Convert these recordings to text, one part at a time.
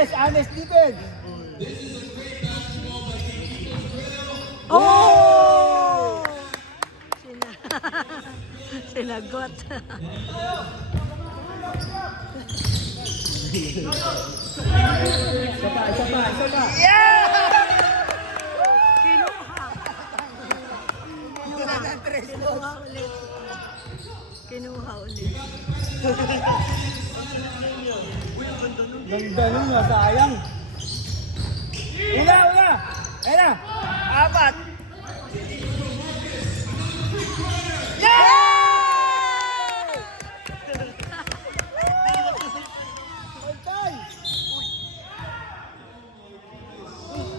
Andres, honest defense. Oh! Sinagot. Isa pa. Yeah! Kinuha. Kinuha ulit. Kinuha ulit. Ganda nun, masayang. Una! Ayun na! Apat! Yeah! Okay!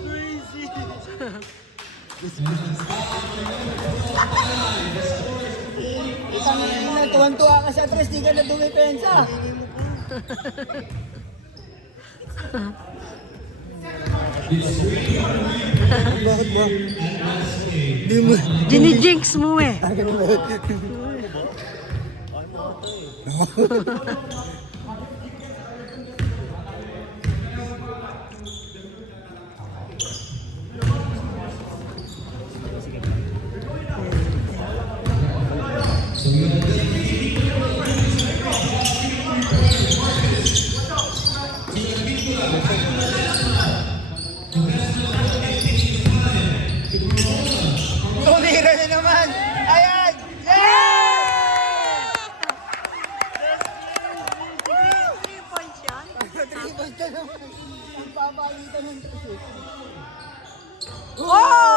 Crazy! Isang ina, tuwan-tuwa ka sa tres, di ka na dumipensa. Bakit ba? Di mo. Ginijinx mo eh. Ganun ba? Tumira na naman! Ayan! Yeah! 3 points yan. 3 points ka naman. Ang papalitan ng tres eh. Oh!